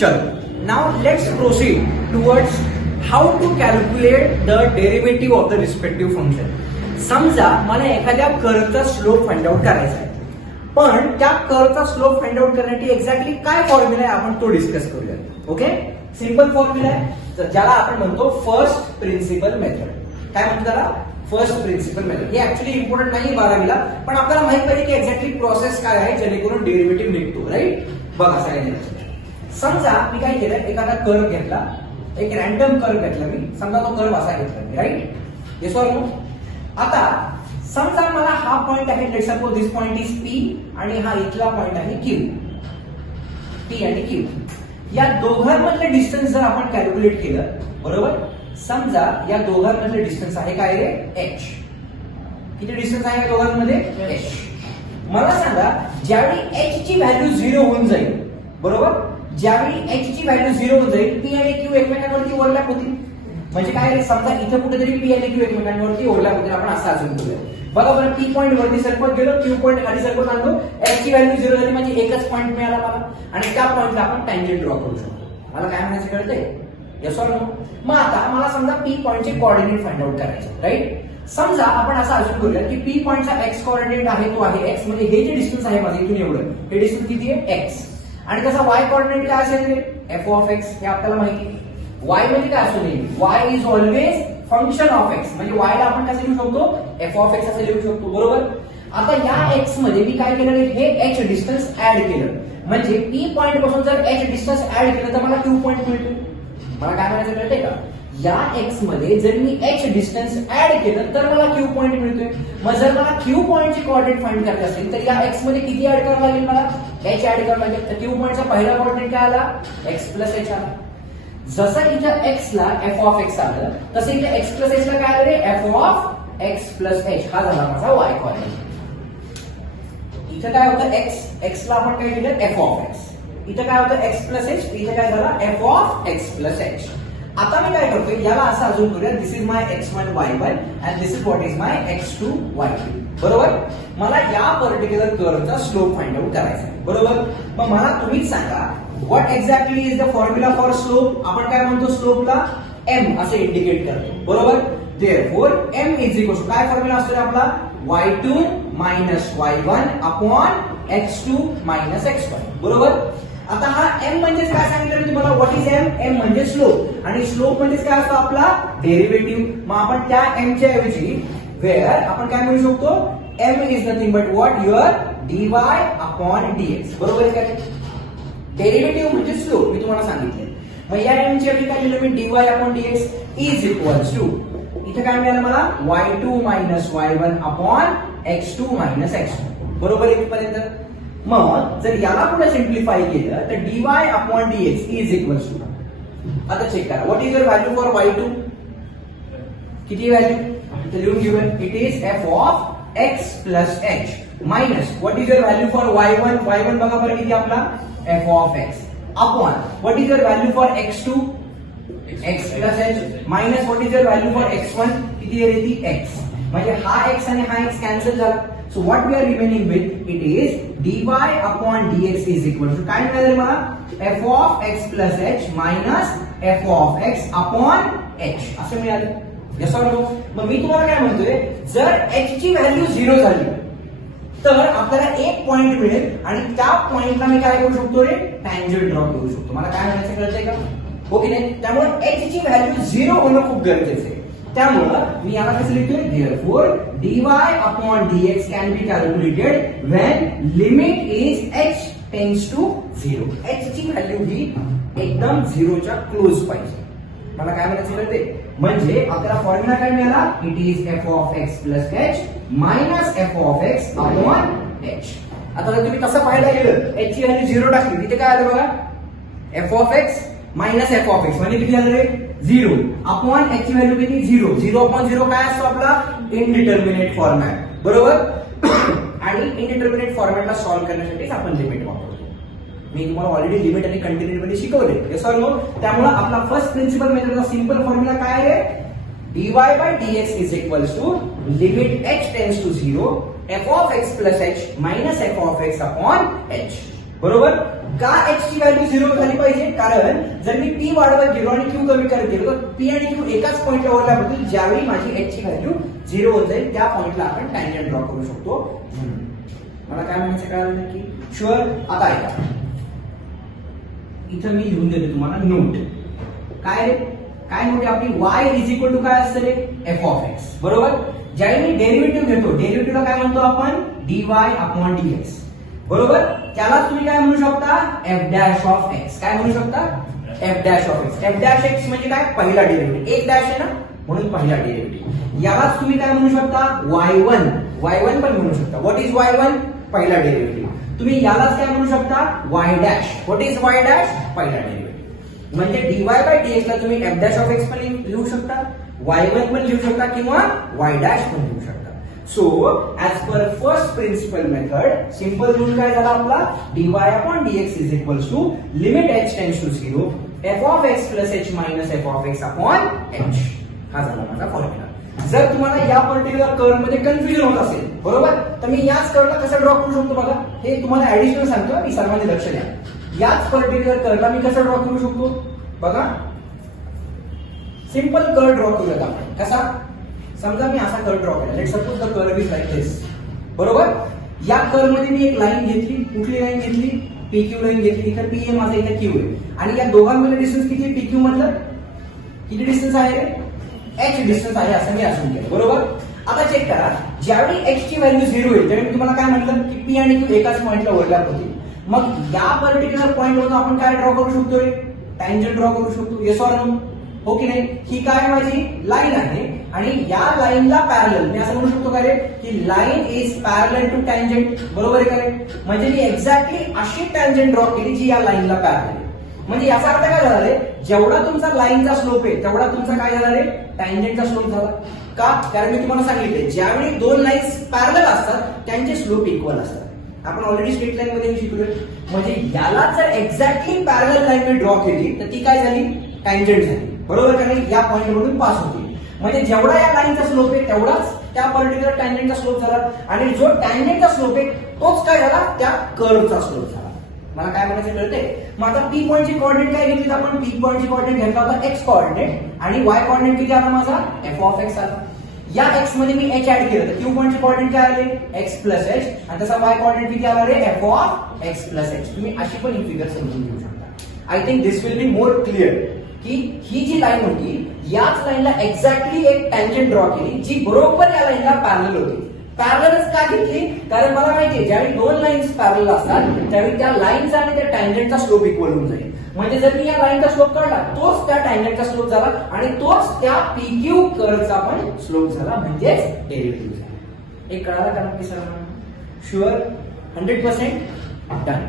चलो now let's proceed towards how to calculate the derivative of the respective function. समजा मला एखाद्या कर्वचा slope find out करायचा आहे, पण त्या कर्वचा स्लोप फाइंड आउट करण्यासाठी एक्झॅक्टली काय फॉर्म्युला आहे आपण तो डिस्कस करूया. ओके, सिंपल फॉर्म्युला आहे ज्याला आपण म्हणतो फर्स्ट प्रिन्सिपल मेथड. काय म्हणतो त्याला? First principle method. हे ऍक्च्युअली इम्पॉर्टंट नाही 12वीला, पण आपल्याला माहित पाहिजे की एक्झॅक्टली प्रोसेस काय आहे जेणेकरून डेरिव्हेटिव्ह निघतो. राईट, बघा सगळ्यांनी. समजा मी काय केलं, एखादा कर्व घेतला, एक रॅन्डम कर्व घेतला मी, समजा तो कर्व असा घेतला मी. Right, yes or no? आता समजा मला हा पॉइंट आहे, let's suppose this point is P आणि हा इथला पॉइंट आहे क्यू. पी आणि क्यू या दोघांमधलं डिस्टन्स जर आपण कॅल्क्युलेट केलं, बरोबर, समजा या दोघांमधलं डिस्टन्स आहे काय रे? एच. किती डिस्टन्स आहे या दोघांमध्ये? एच. मला सांगा ज्यावेळी एच ची व्हॅल्यू 0 होऊन जाईल, बरोबर, ज्यावेळी एच ची व्हॅल्यू 0 होऊन जाईल, पी आणि क्यू एकमेकांवरती ओव्हरलॅप होतील. म्हणजे काय रे, समजा इथं कुठेतरी पी आणि क्यू एकमेकांवरती ओव्हरलॅप होतील, आपण असं अजून करूया. बघा बरं, पी पॉईंट वरती सरकत गेलो, क्यू पॉईंट खाली सरकत आणलो, एच ची व्हॅल्यू 0 झाली म्हणजे एकच पॉईंट मिळाला मला, आणि त्या पॉईंटला आपण टँजंट ड्रॉ करू शकतो. मला काय म्हणायचं कळतंय? Yes or no? मग आता मला समजा पी पॉईंटचे कोऑर्डिनेट फाइंड आउट करायचे. राईट, समजा आपण असं अजून करूया की पी पॉईंटचा एक्स कोऑर्डिनेट आहे तो आहे एक्स, म्हणजे हे जे डिस्टन्स आहे माझं इथून एवढं, हे डिस्टन्स किती आहे? एक्स. आणि त्याचा वाय कोऑर्डिनेट काय असेल रे? F of x. हे आपल्याला माहिती आहे. वाय म्हणजे काय असू नये, Y is always function of x, म्हणजे वाय ला आपण कसं लिहू शकतो? एफ ऑफ एक्स असं लिहू शकतो, बरोबर. आता या एक्स मध्ये मी काय केलं, हे एच डिस्टन्स ऍड केलं, म्हणजे पी पॉईंट पासून जर एच डिस्टन्स ऍड केलं तर मला क्यू पॉईंट मिळतो. मला काय म्हणायचं कळतंय का? या एक्स मध्ये जर मी एच डिस्टन्स ऍड केलं तर मला क्यू पॉईंट मिळतोय. मग जर मला क्यू पॉईंटचे कोऑर्डिनेट फाइंड करायचे असेल तर या एक्स मध्ये किती ऍड करावं लागेल? मला एच ऍड करावं लागेल. तर क्यू पॉईंटचा पहिला कोऑर्डिनेट काय आला? एक्स प्लस एच आला. जसं इथं एक्स ला एफ ऑफ एक्स आलं, तसं इथं एक्स प्लस एच ला काय आलं रे? F of X plus H. हा झाला माझा वाय कोऑर्डिनेट. इथं काय होतं? एक्स ला आपण काय केलं? F of X. इथं काय होतं? X plus H. इथं काय झालं? F of X plus H. आता मी काय करतोय, याला असं अजून करूया, this is my x1 y1 and this is what is my x2 y2. बरोबर, मला या पर्टिक्युलर कर्वचा स्लोप फाइंड आउट करायचा आहे, बरोबर. मग मला तुम्हीच सांगा what exactly is the formula for slope. आपण काय म्हणतो स्लोपला? एम असं इंडिकेट करतो, बरोबर. Therefore M is equal to काय फॉर्म्युला असतो आपला? y2 minus y1 upon x2 minus x1, बरोबर. आता हा एम म्हणजेच काय सांगितलं मी तुम्हाला? What is M? एम म्हणजे स्लोप, आणि स्लोप म्हणजेच काय असतो आपला? डेरिव्हेटिव्ह. मग आपण त्या एम च्या ऐवजी वेअर आपण काय म्हणू शकतो? M is nothing but what? Your dy upon dx, बरोबर आहे काय? डेरिव्हेटिव्ह म्हणजे स्लोप, मी तुम्हाला सांगितले. मग या एम च्या ऐवजी काय लिहिलं मी? Dy upon dx is equals to, इथे काय मिळालं मला? y2 minus y1 upon x2 minus x1, बरोबर इथपर्यंत. मग जर याला पुढे सिम्प्लिफाय केलं तर dy upon dx is equals to, आता चेक करा, what is your value for y2? किती व्हॅल्यू? तर लिहून घेऊया, it is F of X plus H minus what is your value for y1? y1 बघा बरं किती आपला? F of X upon what is your value for x2? X plus H minus what is your value for x1? किती आहे ती? X. म्हणजे हा x आणि हा एक्स कॅन्सल झाला. So what we are remaining with, it is dy upon dx is equal to काय मिळालं मला? f of x plus h minus f of x upon h असं मिळालं. yes or no? मग मी तुम्हाला काय म्हणतोय, जर h ची व्हॅल्यू 0 झाली तर आपल्याला एक पॉइंट मिळेल, आणि त्या पॉइंटला मी काय करू शकतो रे? टँजंट ड्रॉ करू शकतो. मला काय म्हणायचं कळतंय का? हो की नाही? त्यामुळे h ची व्हॅल्यू 0 होणं खूप गरजेचं आहे. त्यामुळे मी याला कसं लिहितोय? Therefore dy upon dx can be calculated when limit is h tends to 0. h ची व्हॅल्यू ही एकदम 0 च्या क्लोज पाहिजे. मला काय म्हणायचं कळते? म्हणजे आपल्याला फॉर्म्युला काय मिळाला? It is f of x plus h minus f of x upon h. आता जर तुम्ही तसं पाहायला गेलं, h ची व्हॅल्यू 0 टाकली, तिथे काय आलं बघा? f of x minus f of x म्हणजे किती आलं रे? 0 अपॉन h ची व्हॅल्यू किती? 0. 0 अपॉन 0 काय असतो आपला? इनडिटर्मिनेट फॉर्मॅट, बरोबर. आणि इनडिटर्मिनेट फॉर्मॅटला सॉल्व्ह करण्यासाठी आपण लिमिट वापरतो. मी तुम्हाला ऑलरेडी लिमिट आणि कंटिन्युटी शिकवले, येस ऑर नो? त्यामुळे आपला फर्स्ट प्रिन्सिपल मेथडचा सिंपल फॉर्म्युला काय आहे? dy by dx is equals to limit h tends to 0 f of x plus h minus f of x upon h. बरोबर. का x ची व्हॅल्यू 0 झाली पाहिजे? कारण जर मी p वाढवत गेलो आणि q कमी करत गेलो तर p आणि q एकाच पॉइंटला ओव्हरलॅप होतील. ज्यावेळी माझी h ची व्हॅल्यू 0 होत जाईल त्या पॉइंटला आपण टँजंट ड्रॉ करू शकतो. मला काय म्हणायचं कळलं नक्की? शुअर. आता ऐका, इथं मी लिहून देतो तुम्हाला नोट. काय नोट आहे आपली? y इज इक्वल टू काय असतं रे? f of x. बरोबर. ज्यावेळी मी डेरिव्हेटिव्ह घेतो, डेरिव्हेटिव्हला काय म्हणतो आपण? dy upon dx. बरोबर. त्याला तुम्ही काय म्हणू शकता? f dash of x. काय म्हणू शकता? f dash of x. f dash x म्हणजे काय? पहिला डेरिव्हेटिव्ह. एक डॅश आहे ना, म्हणून पहिला डेरिव्हेटिव्ह. यालाच तुम्ही काय म्हणू शकता? y1 पण म्हणू शकता. What is y1? पहिला डेरिव्हेटिव्ह. तुम्ही यालाच काय म्हणू शकता? y dash. What is y dash? पहिला डेरिव्हेटिव्ह. म्हणजे dy बाय dx ला तुम्ही f डॅश ऑफ x पण लिहू शकता, y1 पण लिहू शकता किंवा y डॅश पण लिहू शकता. So as per first principle method, simple rule काय झाला आपला? dy upon dx is equals to limit h tends to 0 f of x plus h minus f of x upon h. हा झाला माझा formula. जर तुम्हाला या पर्टिक्युलर कर्व मध्ये कन्फ्युजन होत असेल, बरोबर, तर मी याच कर्वला कसं ड्रॉ करू शकतो बघा. हे तुम्हाला ऍडिशनल सांगतो, मी सर्वांनी लक्ष द्या. याच पर्टिक्युलर कर्वला मी कसं ड्रॉ करू शकतो बघा. सिंपल कर्व ड्रॉ करूयात आपण. कसा? समजा मी असा कर्व ड्रॉ केला. Let's suppose the curve is like this. बरोबर. या कर्व मध्ये मी एक लाईन घेतली. कुठली लाईन घेतली? PQ लाईन घेतली. इथे P आहे माझा, इथे Q आहे. आणि या दोघांमध्ये डिस्टन्स किती आहे? PQ मधलं किती डिस्टन्स आहे? h डिस्टन्स आहे असं मी असून केलं. बरोबर. आता चेक करा, ज्यावेळी x ची व्हॅल्यू 0 होईल त्यावेळी तुम्हाला काय म्हटलं की p आणि q एकाच पॉइंटला ओव्हरलॅप होतील. मग या पर्टिक्युलर पॉइंटवर आपण काय ड्रॉ करू शकतोय? टँजंट ड्रॉ करू शकतो. Yes or no? हो की नाही? ही काय माझी लाईन आहे आणि या लाईनला पॅरलल मी असं म्हणू शकतो का रे की line is parallel to tangent. बरोबर आहे का रे? म्हणजे मी एक्झॅक्टली अशी टँजंट ड्रॉ केली जी या लाईनला पॅरलल आहे. म्हणजे याचा अर्थ काय झाला रे? जेवढा तुमचा लाईनचा स्लोप आहे तेवढा तुमचा काय झाला रे? टँजंटचा स्लोप झाला. का? कारण मी तुम्हाला सांगितले ज्यावेळी दोन लाईन्स पॅरलल असतात त्यांचे स्लोप इक्वल असतात. आपण ऑलरेडी स्ट्रेट लाईन मध्ये शिकलोय. म्हणजे याला जर एक्झॅक्टली पॅरलल लाईन मी ड्रॉ केली तर ती काय झाली? टँजंट झाली. बरोबर का नाही? या पॉइंट मधून पास होती. म्हणजे जेवढा या लाईनचा स्लोप आहे तेवढाच त्या पर्टिक्युलर टँजंटचा स्लोप झाला. आणि जो टँजंटचा स्लोप आहे तोच काय झाला? त्या कर्वचा स्लोप झाला. मला काय म्हणायचं कळते? मग आता पी पॉइंटची कोऑर्डिनेट काय घेतली आपण? पी पॉइंटची कोऑर्डिनेट घेतला होता एक्स कोऑर्डिनेट आणि वाय कोऑर्डिनेट किती आला माझा? एफ ऑफ एक्स आला. या एक्स मध्ये मी एच ऍड केलं तर क्यू पॉइंटची कोऑर्डिनेट काय आले? X plus H. आणि तसा वाय कोऑर्डिनेट किती आला रे? F of X plus H. तुम्ही अशी पण ही फिगर समजून घेऊ शकता. I think this will be more clear की ही जी लाईन होती याच लाईनला एक्झॅक्टली एक टँजंट ड्रॉ केली जी बरोबर या लाईनला पॅरलल होती. पॅरलच का घेतली? कारण मला माहितीये ज्यावेळी दोन लाईन्स पॅरलल असतात त्यावेळी त्या लाईनचा आणि त्या टँजंटचा स्लोप इक्वल होऊन जाईल. म्हणजे जर मी या लाईनचा स्लोप काढला तोच त्या टँजंटचा स्लोप झाला आणि तोच त्या PQ कर्वचा पण स्लोप झाला, म्हणजेच डेरिव्हेटिव्ह झाला. एक कळाला का नक्की सर? शुअर? 100% डन.